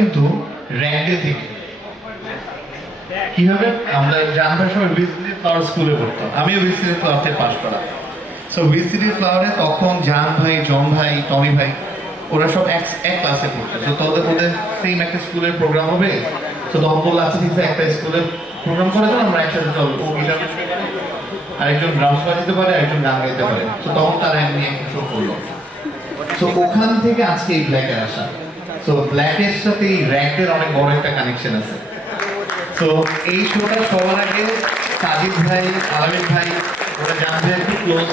কিন্তু র্যাঙ্কে থেকে কিভাবে আমরা জানবার সময় ভিসিটি ফ্লাওয়ার স্কুলে পড়তাম, আমিও ভিসিটি ফ্লাওয়ার থেকে পাশ করা। সো ভিসিটি ফ্লাওয়ারে তখন জান ভাই, জন ভাই, টনি ভাই ওরা সব এক ক্লাসে পড়তো। তো তোদের ওদের সেম একটা স্কুলের প্রোগ্রাম হবে, তো তখন বললো আচ্ছা ঠিক আছে একটা স্কুলের প্রোগ্রাম করে দেন, আমরা একসাথে চলবো। ও গিটার আরেকজন ড্রামস বাজাতে পারে, আরেকজন গান গাইতে পারে। তো তখন তারা এমনি একটা শো করলো। তো ওখান থেকে আজকে এই ব্ল্যাকের আসা। তো ব্ল্যাকের সাথে এই র্যাকের অনেক বড় একটা কানেকশন আছে। তো এই শোটা সবার আগে সাজিদ ভাই, আলামিন ভাই, ওরা জান ভাই একটু ক্লোজ।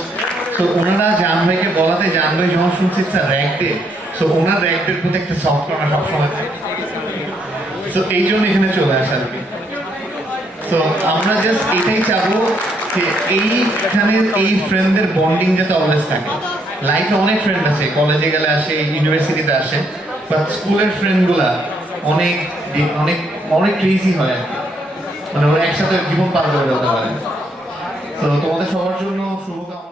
তো ওনারা জান ভাইকে বলাতে জান ভাই যখন শুনছি স্যার র্যাক ডে, তো ওনার র্যাক ডের প্রতি একটা সফট কর্নার সবসময় থাকে। তো এই জন্য এখানে চলে আসা আর কি। তো আমরা জাস্ট এটাই চাবো যে এইখানে এই ফ্রেন্ডদের বন্ডিং যাতে অলওয়েজ থাকে। লাইফে অনেক ফ্রেন্ড আছে, কলেজে গেলে আসে, ইউনিভার্সিটিতে আসে, বাট স্কুলের ফ্রেন্ডগুলা অনেক অনেক অনেক ক্রেজি হয় আর কি, মানে ওরা একসাথে জীবন পার করে যেতে পারে। তো তোমাদের সবার জন্য শুভকামনা।